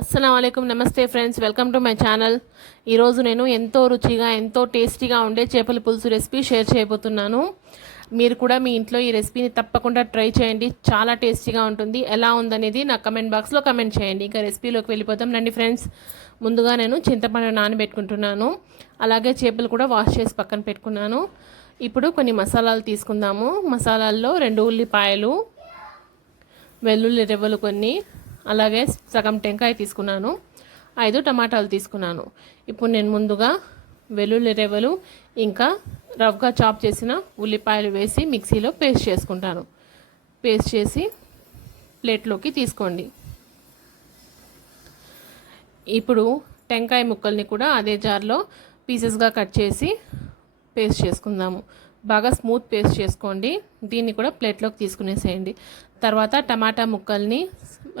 అస్సలం అయికం నమస్తే friends welcome to my channel. ఈరోజు నేను ఎంతో రుచిగా ఎంతో టేస్టీగా ఉండే చేపల పులుసు రెసిపీ షేర్ చేయబోతున్నాను. మీరు కూడా మీ ఇంట్లో ఈ రెసిపీని తప్పకుండా ట్రై చేయండి. చాలా టేస్టీగా ఉంటుంది. ఎలా ఉందనేది నా కమెంట్ బాక్స్లో కమెంట్ చేయండి. ఇంకా రెసిపీలోకి వెళ్ళిపోతాం. రండి ఫ్రెండ్స్ ముందుగా నేను చింతపండు నానబెట్టుకుంటున్నాను. అలాగే చేపలు కూడా వాష్ చేసి పక్కన పెట్టుకున్నాను. ఇప్పుడు కొన్ని మసాలాలు తీసుకుందాము. మసాలాల్లో రెండు ఉల్లిపాయలు వెల్లుల్లి రెవ్వలు కొన్ని అలాగే సగం టెంకాయ తీసుకున్నాను. ఐదు టమాటాలు తీసుకున్నాను. ఇప్పుడు నేను ముందుగా వెల్లుల్లి రెవ్వలు ఇంకా రవ్గా చాప్ చేసిన ఉల్లిపాయలు వేసి మిక్సీలో పేస్ట్ చేసుకుంటాను. పేస్ట్ చేసి ప్లేట్లోకి తీసుకోండి. ఇప్పుడు టెంకాయ ముక్కల్ని కూడా అదే జార్లో పీసెస్గా కట్ చేసి పేస్ట్ చేసుకుందాము. బాగా స్మూత్ పేస్ట్ చేసుకోండి. దీన్ని కూడా ప్లేట్లోకి తీసుకునేసేయండి. తర్వాత టమాటా ముక్కల్ని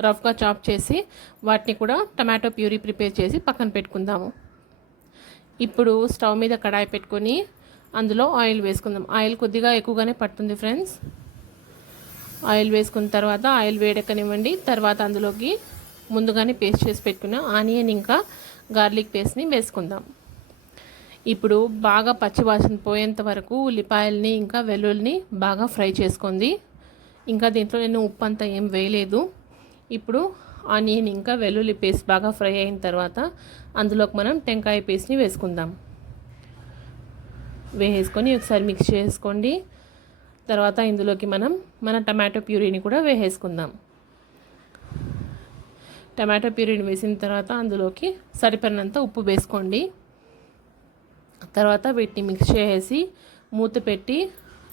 రఫ్గా చాప్ చేసి వాటిని కూడా టమాటో ప్యూరీ ప్రిపేర్ చేసి పక్కన పెట్టుకుందాము. ఇప్పుడు స్టవ్ మీద కడాయి పెట్టుకొని అందులో ఆయిల్ వేసుకుందాం. ఆయిల్ కొద్దిగా ఎక్కువగానే పడుతుంది ఫ్రెండ్స్. ఆయిల్ వేసుకున్న తర్వాత ఆయిల్ వేడెక్కనివ్వండి. తర్వాత అందులోకి ముందుగానే పేస్ట్ చేసి పెట్టుకున్న ఆనియన్ ఇంకా గార్లిక్ పేస్ట్ని వేసుకుందాం. ఇప్పుడు బాగా పచ్చివాసన పోయేంత వరకు ఉల్లిపాయల్ని ఇంకా వెల్లుల్ని బాగా ఫ్రై చేసుకోండి. ఇంకా దీంట్లో నేను ఉప్పు అంతా ఏం వేయలేదు. ఇప్పుడు ఆనియన్ ఇంకా వెల్లుల్లి పేస్ట్ బాగా ఫ్రై అయిన తర్వాత అందులోకి మనం టెంకాయ పేస్ట్ని వేసుకుందాం. వేసేసుకొని ఒకసారి మిక్స్ చేసుకోండి. తర్వాత ఇందులోకి మనం మన టమాటో ప్యూరీని కూడా వేసేసుకుందాం. టమాటో ప్యూరీని వేసిన తర్వాత అందులోకి సరిపడినంత ఉప్పు వేసుకోండి. తర్వాత వీటిని మిక్స్ చేసి మూత పెట్టి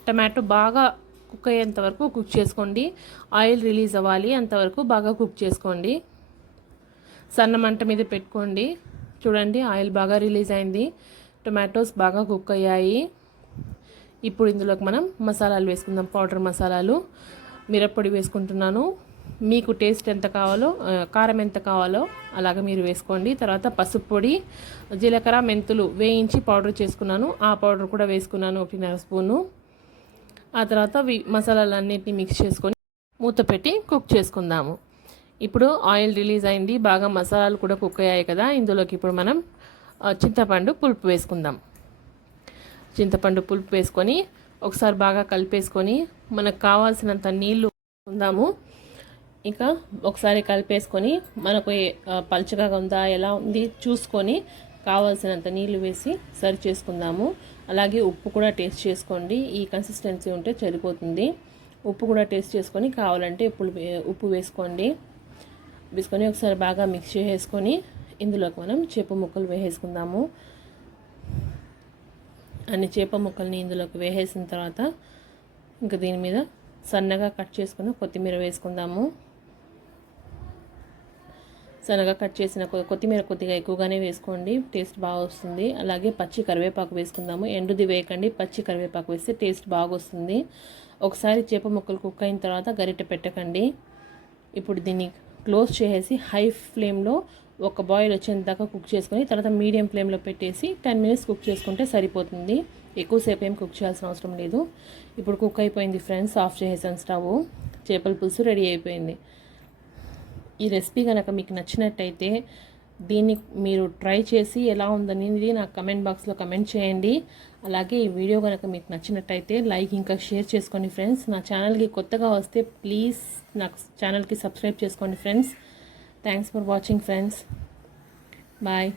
టమాటో బాగా కుక్ అయ్యేంత వరకు కుక్ చేసుకోండి. ఆయిల్ రిలీజ్ అవ్వాలి. అంతవరకు బాగా కుక్ చేసుకోండి. సన్న మంట మీద పెట్టుకోండి. చూడండి ఆయిల్ బాగా రిలీజ్ అయింది. టొమాటోస్ బాగా కుక్ అయ్యాయి. ఇప్పుడు ఇందులోకి మనం మసాలాలు వేసుకుందాం. పౌడర్ మసాలాలు. మిరప్పొడి వేసుకుంటున్నాను. మీకు టేస్ట్ ఎంత కావాలో కారం ఎంత కావాలో అలాగ మీరు వేసుకోండి. తర్వాత పసుపు పొడి జీలకర్ర మెంతులు వేయించి పౌడర్ చేసుకున్నాను. ఆ పౌడర్ కూడా వేసుకున్నాను ఒకటిన్నర స్పూను. ఆ తర్వాత మసాలాలన్నింటినీ మిక్స్ చేసుకొని మూత పెట్టి కుక్ చేసుకుందాము. ఇప్పుడు ఆయిల్ రిలీజ్ అయింది బాగా మసాలాలు కూడా కుక్ అయ్యాయి కదా. ఇందులోకి ఇప్పుడు మనం చింతపండు పులుపు వేసుకుందాం. చింతపండు పులుపు వేసుకొని ఒకసారి బాగా కలిపేసుకొని మనకు కావాల్సినంత నీళ్ళు ఉందాము ఇంకా ఒకసారి కలిపేసుకొని మనకు పలుచగా ఉందా ఎలా ఉంది చూసుకొని కావాల్సినంత నీళ్ళు వేసి సర్వ్ చేసుకుందాము. అలాగే ఉప్పు కూడా టేస్ట్ చేసుకోండి. ఈ కన్సిస్టెన్సీ ఉంటే సరిపోతుంది. ఉప్పు కూడా టేస్ట్ చేసుకొని కావాలంటే ఉప్పు ఉప్పు వేసుకోండి. వేసుకొని ఒకసారి బాగా మిక్స్ చేసుకొని ఇందులోకి మనం చేప ముక్కలు వేసేసుకుందాము. అన్ని చేప ముక్కల్ని ఇందులోకి వేసేసిన తర్వాత ఇంకా దీని మీద సన్నగా కట్ చేసుకుని కొత్తిమీర వేసుకుందాము. సన్నగా కట్ చేసిన కొత్తిమీర కొద్దిగా ఎక్కువగానే వేసుకోండి. టేస్ట్ బాగా వస్తుంది. అలాగే పచ్చి కరివేపాకు వేసుకుందాము. ఎండుది వేయకండి. పచ్చి కరివేపాకు వేస్తే టేస్ట్ బాగా వస్తుంది. ఒకసారి చేప ముక్కలు కుక్ అయిన తర్వాత గరిటె పెట్టకండి. ఇప్పుడు దీన్ని క్లోజ్ చేసేసి హై ఫ్లేమ్లో ఒక బాయిల్ వచ్చేంత కుక్ చేసుకొని తర్వాత మీడియం ఫ్లేమ్లో పెట్టేసి టెన్ మినిట్స్ కుక్ చేసుకుంటే సరిపోతుంది. ఎక్కువసేపు ఏం కుక్ చేయాల్సిన అవసరం లేదు. ఇప్పుడు కుక్ అయిపోయింది ఫ్రెండ్స్. ఆఫ్ చేసేసాను స్టవ్. చేపల పులుసు రెడీ అయిపోయింది. ఈ రెసిపీ కనుక మీకు నచ్చినట్టయితే దీన్ని మీరు ట్రై చేసి ఎలా ఉందనేది నాకు కమెంట్ బాక్స్లో కమెంట్ చేయండి. అలాగే ఈ వీడియో కనుక మీకు నచ్చినట్టయితే లైక్ ఇంకా షేర్ చేసుకోండి ఫ్రెండ్స్. నా ఛానల్కి కొత్తగా వస్తే ప్లీజ్ నాకు ఛానల్కి సబ్స్క్రైబ్ చేసుకోండి friends. Thanks for watching friends. Bye.